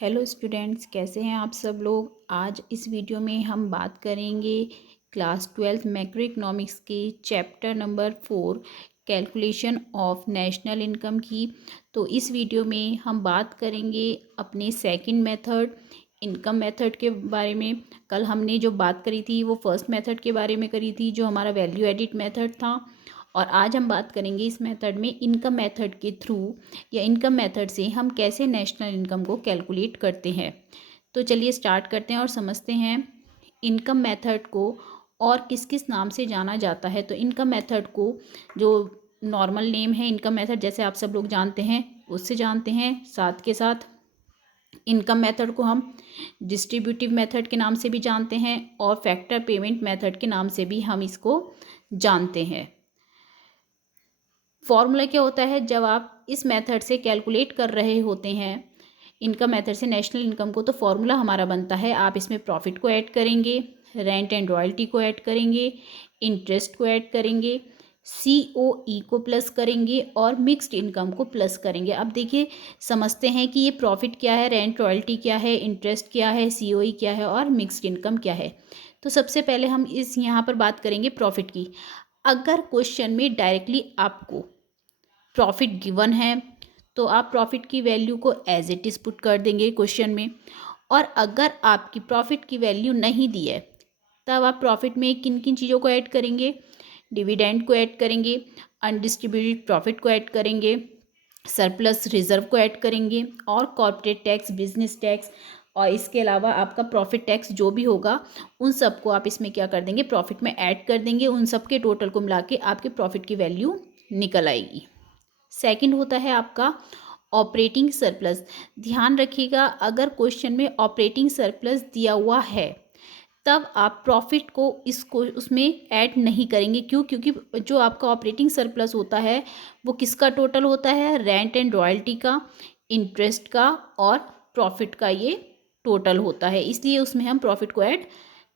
Hello students, कैसे हैं आप सब लोग। आज इस वीडियो में हम बात करेंगे क्लास 12th मैक्रो इकोनॉमिक्स के chapter number 4 calculation of national income की। तो इस वीडियो में हम बात करेंगे अपने सेकंड मेथड इनकम मेथड के बारे में। कल हमने जो बात करी थी वो फर्स्ट मेथड के बारे में करी थी, जो हमारा वैल्यू एडिट मेथड था। और आज हम बात करेंगे इस मेथड में इनकम मेथड के थ्रू या इनकम मेथड से हम कैसे नेशनल इनकम को कैलकुलेट करते हैं। तो चलिए स्टार्ट करते हैं और समझते हैं इनकम मेथड को और किस किस नाम से जाना जाता है। तो इनकम मेथड को जो नॉर्मल नेम है इनकम मेथड, जैसे आप सब लोग जानते हैं उससे जानते हैं। साथ के साथ इनकम मेथड को हम डिस्ट्रीब्यूटिव मेथड के नाम से भी जानते हैं और फैक्टर पेमेंट मेथड के नाम से भी हम इसको जानते हैं। फॉर्मूला क्या होता है, जब आप इस मेथड से कैलकुलेट कर रहे होते हैं इनकम मेथड से नेशनल इनकम को, तो फॉर्मूला हमारा बनता है, आप इसमें प्रॉफिट को ऐड करेंगे, रेंट एंड रॉयल्टी को ऐड करेंगे, इंटरेस्ट को ऐड करेंगे, COE को प्लस करेंगे और मिक्स्ड इनकम को प्लस करेंगे। अब देखिए समझते हैं कि ये प्रॉफिट क्या है, रेंट रॉयल्टी क्या है, इंटरेस्ट क्या है, COE क्या है और मिक्स्ड इनकम क्या है। तो सबसे पहले हम इस यहाँ पर बात करेंगे प्रॉफिट की। अगर क्वेश्चन में डायरेक्टली आपको प्रॉफिट गिवन है तो आप प्रॉफिट की वैल्यू को एज इट इज़ पुट कर देंगे क्वेश्चन में। और अगर आपकी प्रॉफिट की वैल्यू नहीं दी है तब आप प्रॉफिट में किन किन चीज़ों को ऐड करेंगे, डिविडेंड को ऐड करेंगे, अनडिस्ट्रीब्यूटेड प्रॉफिट को ऐड करेंगे, सरप्लस रिजर्व को ऐड करेंगे और कॉर्पोरेट टैक्स, बिजनेस टैक्स और इसके अलावा आपका प्रॉफिट टैक्स जो भी होगा उन सबको आप इसमें क्या कर देंगे, प्रॉफिट में ऐड कर देंगे। उन सब के टोटल को मिला के आपके प्रॉफिट की वैल्यू निकल आएगी। सेकंड होता है आपका ऑपरेटिंग सरप्लस। ध्यान रखिएगा, अगर क्वेश्चन में ऑपरेटिंग सरप्लस दिया हुआ है तब आप प्रॉफिट को इसको उसमें ऐड नहीं करेंगे। क्यों? क्योंकि जो आपका ऑपरेटिंग सरप्लस होता है वो किसका टोटल होता है, रेंट एंड रॉयल्टी का, इंटरेस्ट का और प्रॉफिट का ये टोटल होता है, इसलिए उसमें हम प्रॉफिट को ऐड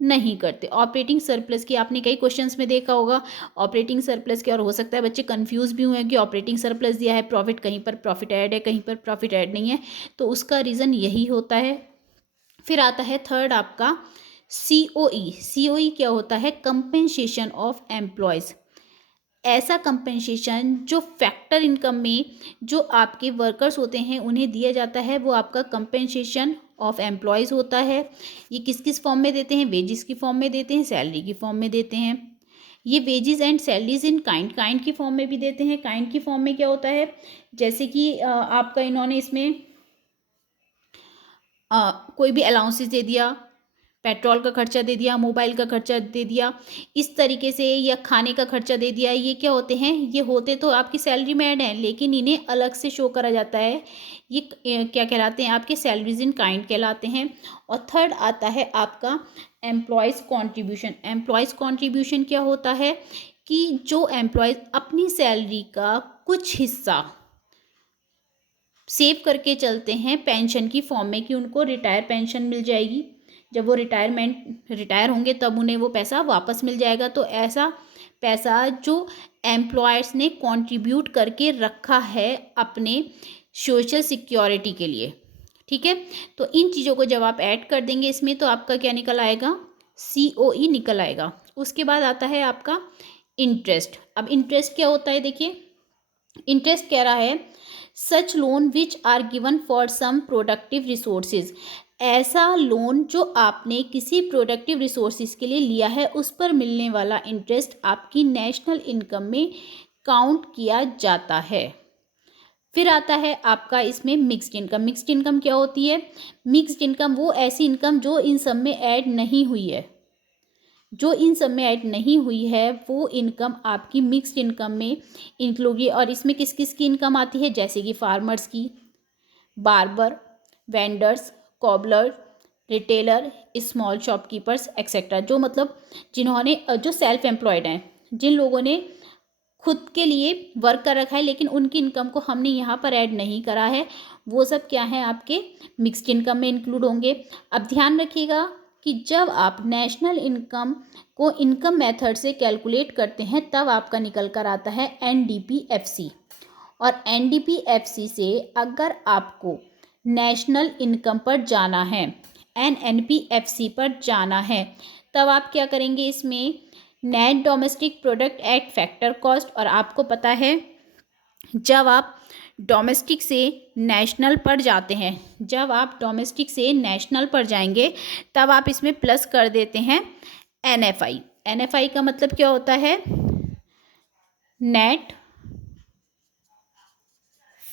नहीं करते। ऑपरेटिंग सरप्लस की आपने कई क्वेश्चंस में देखा होगा ऑपरेटिंग सरप्लस क्या, और हो सकता है बच्चे कंफ्यूज भी हुए हैं कि ऑपरेटिंग सरप्लस दिया है प्रॉफिट, कहीं पर प्रॉफिट ऐड है कहीं पर प्रॉफिट ऐड नहीं है। तो उसका रीज़न यही होता है। फिर आता है थर्ड आपका COE। COE क्या होता है, कंपेंसेशन ऑफ एम्प्लॉयज़। ऐसा कंपेंसेशन जो फैक्टर इनकम में जो आपके वर्कर्स होते हैं उन्हें दिया जाता है, वो आपका कंपेंसेशन ऑफ एम्प्लॉयज़ होता है। ये किस किस फॉर्म में देते हैं, वेजिस की फॉर्म में देते हैं, सैलरी की फॉर्म में देते हैं। ये wages and salaries in kind, kind की फॉर्म में भी देते हैं। काइंड की फॉर्म में क्या होता है, जैसे कि आपका इन्होंने इसमें कोई भी अलाउंसेस दे दिया, पेट्रोल का खर्चा दे दिया, मोबाइल का खर्चा दे दिया, इस तरीके से, या खाने का खर्चा दे दिया। ये क्या होते हैं, ये होते तो आपकी सैलरी में ऐड हैं लेकिन इन्हें अलग से शो करा जाता है। ये क्या कहलाते हैं, आपके सैलरीज इन काइंड कहलाते हैं। और थर्ड आता है आपका एम्प्लॉयज़ कॉन्ट्रीब्यूशन। एम्प्लॉयज़ कॉन्ट्रीब्यूशन क्या होता है कि जो एम्प्लॉयज़ अपनी सैलरी का कुछ हिस्सा सेव करके चलते हैं पेंशन की फॉर्म में, कि उनको रिटायर पेंशन मिल जाएगी, जब वो रिटायर होंगे तब उन्हें वो पैसा वापस मिल जाएगा। तो ऐसा पैसा जो एम्प्लॉयर्स ने कंट्रीब्यूट करके रखा है अपने सोशल सिक्योरिटी के लिए, ठीक है। तो इन चीज़ों को जब आप ऐड कर देंगे इसमें तो आपका क्या निकल आएगा, COE निकल आएगा। उसके बाद आता है आपका इंटरेस्ट। अब इंटरेस्ट क्या होता है, देखिए इंटरेस्ट कह रहा है such loan which are given for some productive resources. ऐसा लोन जो आपने किसी प्रोडक्टिव रिसोर्सेज के लिए लिया है उस पर मिलने वाला इंटरेस्ट आपकी नेशनल इनकम में काउंट किया जाता है। फिर आता है आपका इसमें मिक्स्ड इनकम। मिक्स्ड इनकम क्या होती है, मिक्स्ड इनकम वो ऐसी इनकम जो इन सब में ऐड नहीं हुई है, जो इन सब में ऐड नहीं हुई है वो इनकम आपकी मिक्स्ड इनकम में इंक्लूड है। और इसमें किस किस की इनकम आती है, जैसे कि फार्मर्स की, barber, vendors, cobbler, retailer, small shopkeepers etcetera. जो मतलब जिन्होंने जो सेल्फ एम्प्लॉयड हैं, जिन लोगों ने खुद के लिए वर्क कर रखा है लेकिन उनकी इनकम को हमने यहाँ पर ऐड नहीं करा है, वो सब क्या है आपके मिक्स्ड इनकम में इंक्लूड होंगे। अब ध्यान रखिएगा कि जब आप नेशनल इनकम को इनकम मेथड से कैलकुलेट करते हैं तब आपका निकल कर आता है NDPFC। और NDPFC से अगर आपको नेशनल इनकम पर जाना है, NNPFC पर जाना है, तब आप क्या करेंगे, इसमें net domestic product at factor cost, और आपको पता है जब आप डोमेस्टिक से नेशनल पर जाते हैं, जब आप डोमेस्टिक से नेशनल पर जाएंगे तब आप इसमें प्लस कर देते हैं NFI। NFI का मतलब क्या होता है, net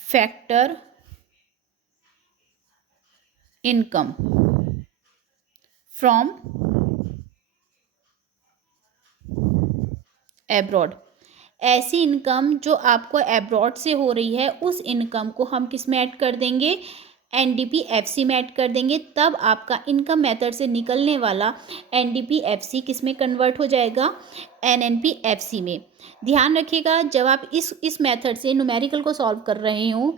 factor income from abroad. ऐसी इनकम जो आपको एब्रॉड से हो रही है, उस इनकम को हम किस में ऐड कर देंगे, NDPFC में ऐड कर देंगे, तब आपका इनकम मेथड से निकलने वाला NDPFC किस में कन्वर्ट हो जाएगा, NNPFC में। ध्यान रखिएगा जब आप इस मेथड से न्यूमेरिकल को सॉल्व कर रहे हो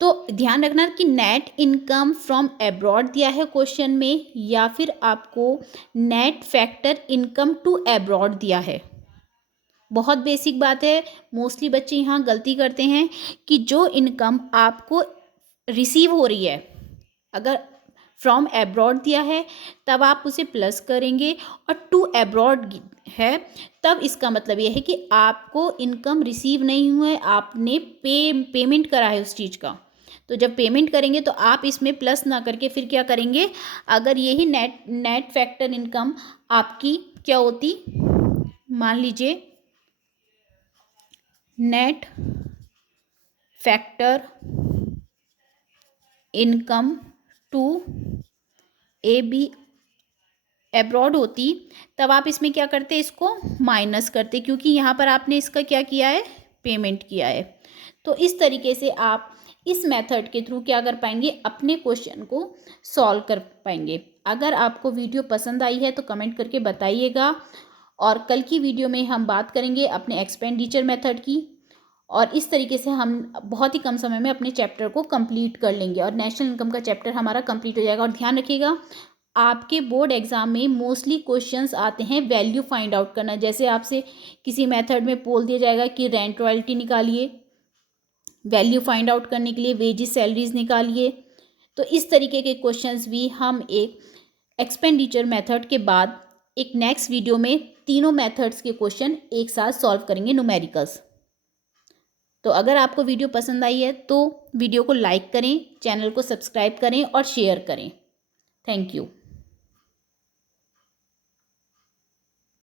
तो ध्यान रखना कि नेट इनकम फ्रॉम एब्रॉड दिया है क्वेश्चन में, या फिर आपको net factor income to abroad दिया है। बहुत बेसिक बात है, मोस्टली बच्चे यहाँ गलती करते हैं कि जो इनकम आपको रिसीव हो रही है, अगर फ्रॉम एब्रॉड दिया है तब आप उसे प्लस करेंगे, और टू एब्रॉड है तब इसका मतलब ये है कि आपको इनकम रिसीव नहीं हुआ है, आपने पेमेंट करा है उस चीज़ का। तो जब पेमेंट करेंगे तो आप इसमें प्लस ना करके फिर क्या करेंगे, अगर यही नेट फैक्टर इनकम आपकी क्या होती, मान लीजिए net factor income to AB abroad होती, तब आप इसमें क्या करते, इसको माइनस करते, क्योंकि यहाँ पर आपने इसका क्या किया है, पेमेंट किया है। तो इस तरीके से आप इस मेथड के थ्रू क्या कर पाएंगे, अपने क्वेश्चन को सॉल्व कर पाएंगे। अगर आपको वीडियो पसंद आई है तो कमेंट करके बताइएगा, और कल की वीडियो में हम बात करेंगे अपने एक्सपेंडिचर मेथड की, और इस तरीके से हम बहुत ही कम समय में अपने चैप्टर को कंप्लीट कर लेंगे और नेशनल इनकम का चैप्टर हमारा कंप्लीट हो जाएगा। और ध्यान रखिएगा आपके बोर्ड एग्जाम में मोस्टली क्वेश्चंस आते हैं वैल्यू फाइंड आउट करना, जैसे आपसे किसी मेथड में बोल दिया जाएगा कि रेंट रॉयल्टी निकालिए, वैल्यू फाइंड आउट करने के लिए वेजेस सैलरीज निकालिए। तो इस तरीके के क्वेश्चंस भी हम एक एक्सपेंडिचर मेथड के बाद एक नेक्स्ट वीडियो में तीनों मेथड्स के क्वेश्चन एक साथ सॉल्व करेंगे, न्यूमेरिकल्स। तो अगर आपको वीडियो पसंद आई है तो वीडियो को लाइक करें, चैनल को सब्सक्राइब करें और शेयर करें। Thank you.